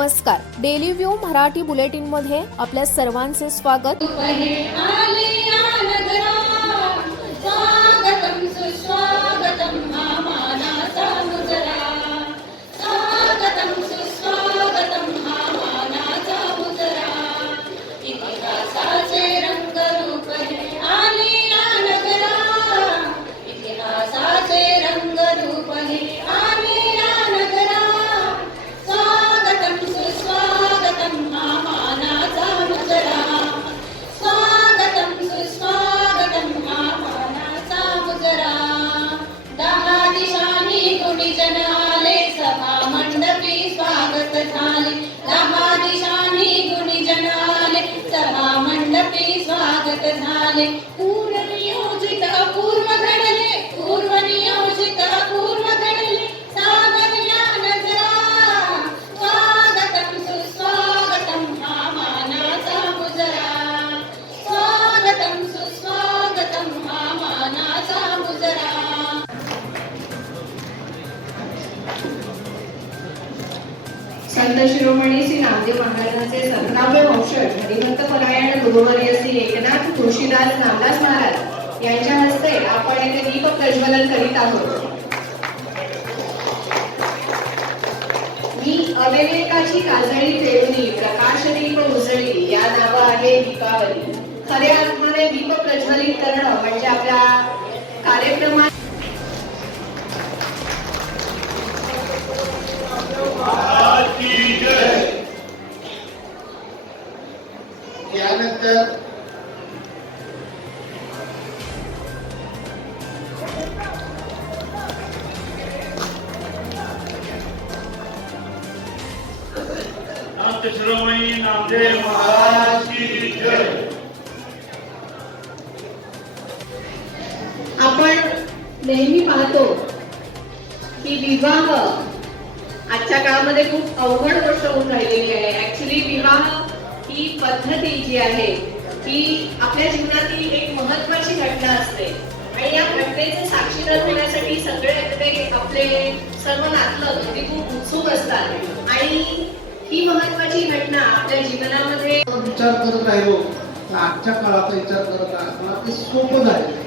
नमस्कार. Daily view Marathi बुलेटिनमध्ये आपल्या सर्वांचे स्वागत. संत शिरोमणी श्री नामदेव महाराजांचे सतरावे वंशज हरिभक्त परायण गुरुवर्य श्री एकनाथ तुळशीदास नामदास महाराज यांच्या हस्ते आपण येथे दीप प्रज्वलन करीत आहोत. मी अविवेकाची काजळी पेरणी प्रकाश दीप उजळी या नाव आहे दीपावली. खऱ्या अर्थाने दीप प्रज्वलित करणं म्हणजे आपल्या कार्यक्रमात यानंतर नाट्य शिरोमणी नामदेव महाराज आपण नेहमी पाहतो की विवाह आजच्या काळामध्ये खूप अवघड गोष्ट होऊन राहिलेली आहे. ऍक्च्युली विवाह ही पद्धती जी आहे ही आपल्या जीवनातील एक महत्वाची घटना असते. आणि या घटनेचे साक्षीदार होण्यासाठी सगळे आपले सर्व नातलं ते खूप उत्सुक असतात. आणि ही महत्वाची घटना आपल्या जीवनामध्ये विचार करत राहिलो हो. आजच्या काळाचा विचार करत असताना ते सोपं झाले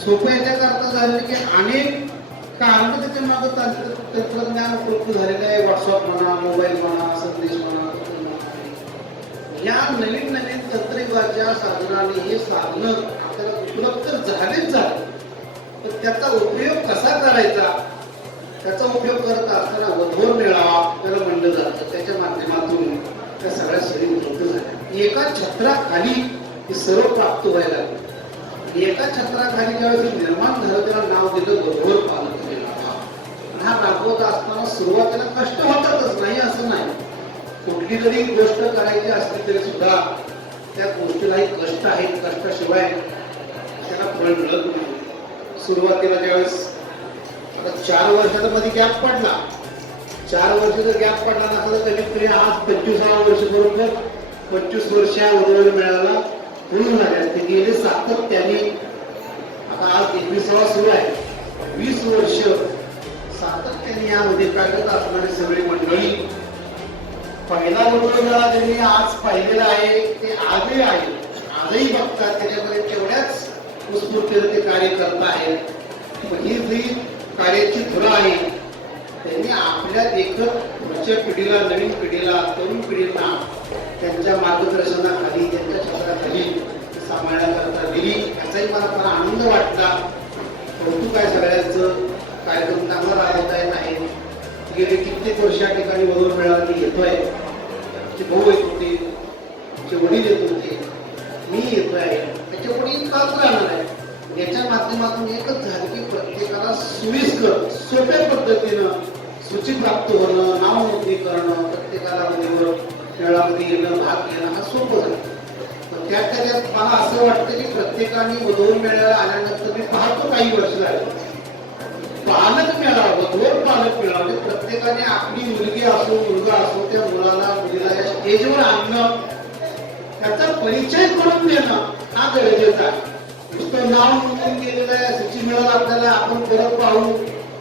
सोपं याच्याकरता झालं की अनेक कारण त्याच्या मागं तंत्रज्ञान उपलब्ध झालेलं आहे व्हॉट्सअप म्हणा मोबाईल म्हणा संदेश म्हणा या नवीन नवीन तंत्रयुगाच्या साधनाने हे साधनं आपल्याला उपलब्ध झालेच झाले. पण त्याचा उपयोग कसा करायचा? त्याचा उपयोग करत असताना वधोर मेळावा त्याला म्हणलं जातं त्याच्या माध्यमातून त्या सगळ्या सरी उपलब्ध झाल्या. एका छत्राखाली हे सर्व प्राप्त व्हायला लागलं. एका छत्राखाली ज्यावेळेस निर्माण झालं त्याला नाव दिलं वधोर राबवत असताना सुरुवातीला कष्ट होतातच नाही असं नाही. कुठली जरी गोष्ट करायची असली तरी सुद्धा त्या गोष्टीलाही कष्ट आहेत कष्टाशिवाय त्याला फळ मिळत नाही. सुरुवातीला ज्यावेळेस आता चार वर्षाचा मध्ये गॅप पडला. चार वर्षाचा गॅप पडला नसला तरी तरी आज पंचवीसाव्या वर्ष बरोबर पंचवीस वर्ष या उदय मिळाला. पूर्ण झाले असते. गेले सातत्याने आता आज एकविसावा सुरू आहे. वीस वर्ष सातत्याने यामध्ये म्हणजे कार्यरत असणारी सगळी मंडळी. पहिला उदय त्यांनी आज पाहिलेला आहे ते आजही आहे. आजही बघतात त्याच्यामध्ये तेवढ्याच उत्स्फूर्तीने ते कार्य करत आहेत. ही जी कार्याची धुरा आहे त्यांनी आपल्या देखत पुढच्या पिढीला नवीन पिढीला तरुण पिढीला त्यांच्या मार्गदर्शनाखाली त्यांच्या छत्राखाली सांभाळण्याकरता दिली. याचाही मला फार आनंद वाटला. कौतुक आहे सगळ्यांचं. कार्यक्रम चांगला राबवता येत आहे. गेली कित्येक वर्ष या ठिकाणी बरोबर मिळाली मी येतोय आमचे भाऊ येत होते आमचे वडील येत होते. मी येतोय. त्याच्या पुढे काच राहणार आहे. याच्या माध्यमातून एकच झालं की प्रत्येकाला सुविस्कर सोप्या पद्धतीनं सूची प्राप्त होणं नाव नोंदणी करणं प्रत्येकाला मुलीवर खेळामध्ये येणं भाग घेणं हा सोपं झालं. पण त्या त्याच्यात मला असं वाटतं की प्रत्येकाने वधूवर मेळायला आल्यानंतर मी पाहतो काही वर्ष झाले. पालक मिळावं दोन पालक मेळावा प्रत्येकाने आपली मुलगी असो मुलगा असो त्या मुलाला मुलीला या स्टेजवर आणणं त्याचा परिचय करून देणं हा गरजेचा आहे. नुसतं नाव नोंदणी केलेलं आहे सूची मिळालं आपल्याला आपण परत पाहू.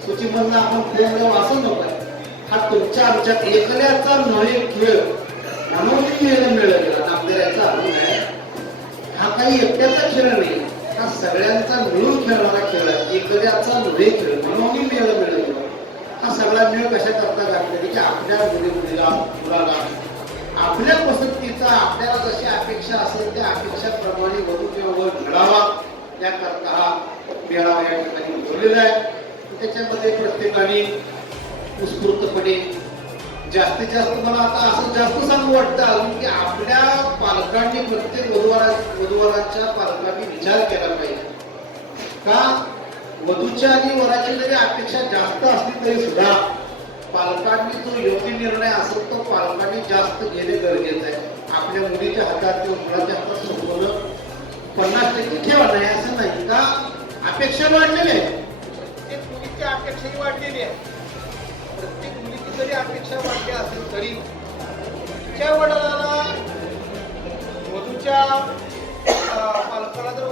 सूचीमधनं आपण खेळ लावू असं नको आहे. हा तुमच्या आमच्या एकल्याचा नव्हे खेळ. म्हणून खेळ मिळालेला याचा अनुभव आहे. हा काही एकट्याचा खेळ नाही. हा सगळ्यांचा मिळून खेळणारा खेळ आहे. एकल्याचा नव्हे खेळ म्हणून मेळ मिळालेला हा सगळा मेळ कशा करता घातलेला की आपल्या मुली मुलीला. मुलाला आपल्या पसंतीचा आपल्याला जशी अपेक्षा असेल त्या अपेक्षाप्रमाणे वधू किंवा वर घडावा. याकरता हा मेळावा या ठिकाणी बोललेला आहे. त्याच्यामध्ये प्रत्येकाने उत्स्फूर्तपणे जास्तीत जास्त मला आता असं जास्त सांगू वाटतं की आपल्या पालकांनी प्रत्येक वधुवारा वधुवाराच्या पालकांनी विचार केला पाहिजे. का वधूच्या आणि वराची जरी अपेक्षा जास्त असली तरी सुद्धा पालकांनी जो योग्य निर्णय असेल तो पालकांनी जास्त घेणे गरजेचं आहे. आपल्या मुलीच्या हातात किंवा मुलाच्या हातात सोपवणं पन्नास टक्के ठेवा नाही असं नाही. का अपेक्षा वाढलेली आहे प्रत्येक मुलीची अपेक्षाही वाढलेली आहे. प्रत्येक मुलीची जरी अपेक्षा वाढली असेल तरी तिच्या वडिलांना वधूच्या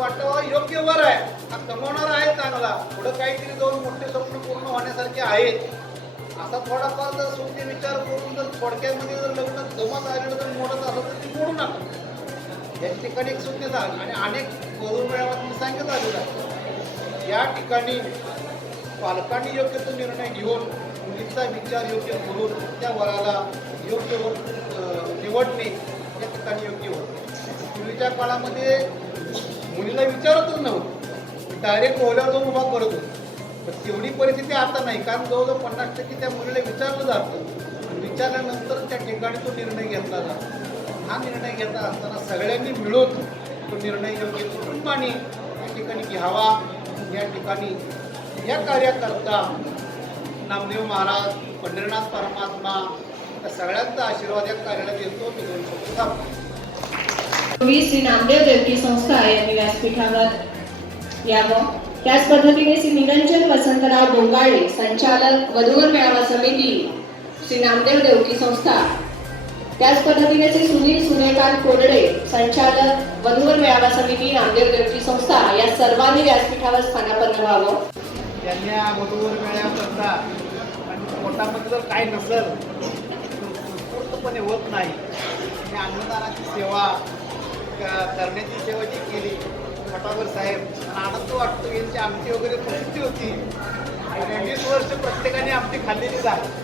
वाटतं योग्य वर आहे. कमवणार आहे चांगला. पुढं काहीतरी दोन मोठे स्वप्न पूर्ण होण्यासारखे आहेत. असा थोडाफार जर सोपे विचार करून जर थोडक्यामध्ये जर लग्न जमत आलेलं जर मोडत आलं तर ते मोडू नका. या ठिकाणी एक सुज्ञ झालं आणि अनेक करून मेळाव्यात मी सांगत आलेलं आहे. या ठिकाणी पालकांनी योग्य तो निर्णय घेऊन मुलीचा विचार योग्य करून त्या वराला योग्य वर निवडणे या ठिकाणी योग्य होतं. पूर्वीच्या काळामध्ये मुलीला विचारतच नव्हतं. डायरेक्ट ओल्यावर जाऊन उभा करत होतो. पण तेवढी परिस्थिती आता नाही. कारण जवळजवळ पन्नास टक्के त्या मुलीला विचारलं जातं. आणि विचारल्यानंतर त्या ठिकाणी तो निर्णय घेतला जातो. हा निर्णय घेता असताना सगळ्यांनी मिळून तो निर्णय योग्य कुटुंबाने या ठिकाणी घ्यावा. या ठिकाणी या कार्याकरता नामदेव महाराज पंढरीनाथ परमात्मा या सगळ्यांचा आशीर्वाद या कार्याला देतो मी दोन शब्द श्री नामदेव देवकी संस्था आहे. व्यासपीठावर यावं. त्याच पद्धतीने श्री निरंजन वसंतराव बोंगाळे संचालक वधूवर मेळावा समिती श्री नामदेव देवकी संस्था. त्याच पद्धतीने श्री सुनील सुनेकांत कोरडे संचालक वधूवर मेळावा समिती नामदेव देवकी संस्था या सर्वांनी व्यासपीठावर स्थानापन्न व्हावं. त्यांना वधूवर मिळाल्या संस्था आणि पोटामध्ये जर काय नसेल पूर्णपणे होत नाही. आणि अन्नदानाची सेवा करण्याची सेवा जी केली फटावर साहेब आनंद वाटतो यांची आमची वगैरे प्रसिद्धी होती. आणि वीस वर्ष प्रत्येकाने आमची खाल्लेली आहे.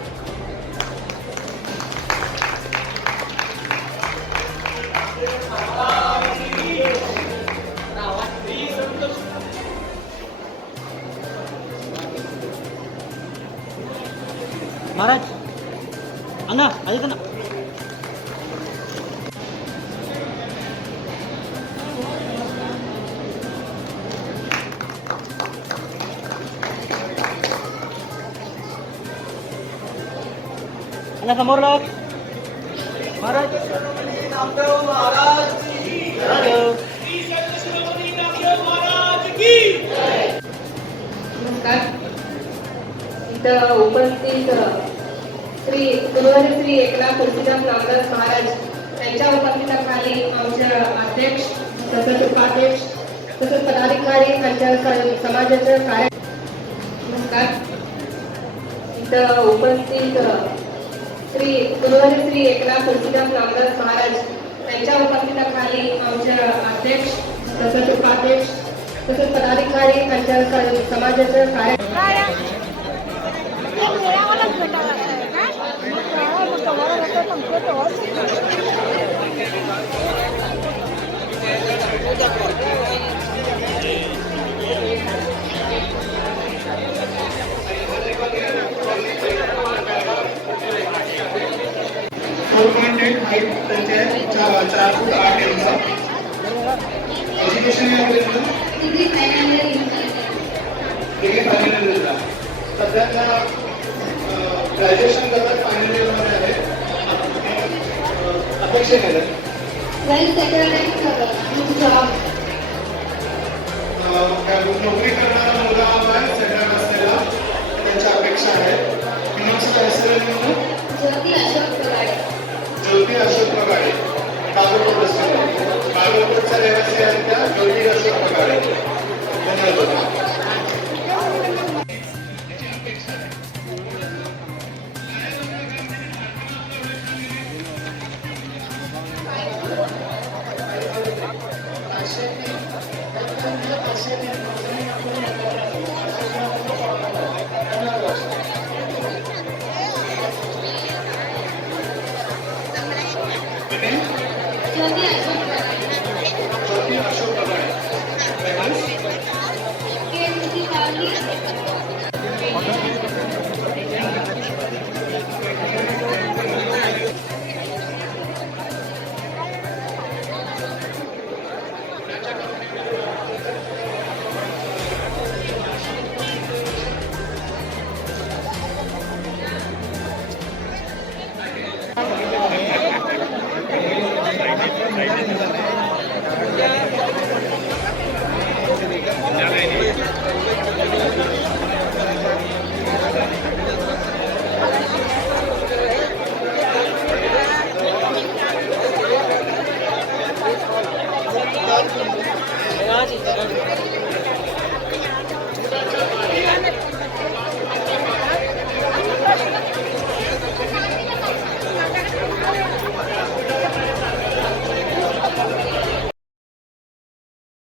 महाराज अण्णा ऐक ना? अण्णा समोर लोक महाराज नमस्कार. इथं उपस्थित श्री गुरुवारी श्री एकनाथ तुलसीदास रामदास महाराज यांच्या उपस्थिताखाली आमच्या अध्यक्ष तसंच उपाध्यक्ष तसंच पदाधिकारी त्यांच्या समाजाच्या कार्य नमस्कार. इथं उपस्थित श्री गुरुवारी श्री एकनाथ तुलसीदास रामदास महाराज यांच्या उपस्थिताखाली आमचे अध्यक्ष तसंच उपाध्यक्ष तसंच पदाधिकारी त्यांच्या समाजाचं कार्य Thank you. Four point eight height त्यांचे चार चार फूट आठ इंच. एज्युकेशन डिग्री फायनल इयरला सध्याच्या ग्रॅज्युएशन करतात फायनल इयरमध्ये आहे. अपेक्षा केलं Gracias.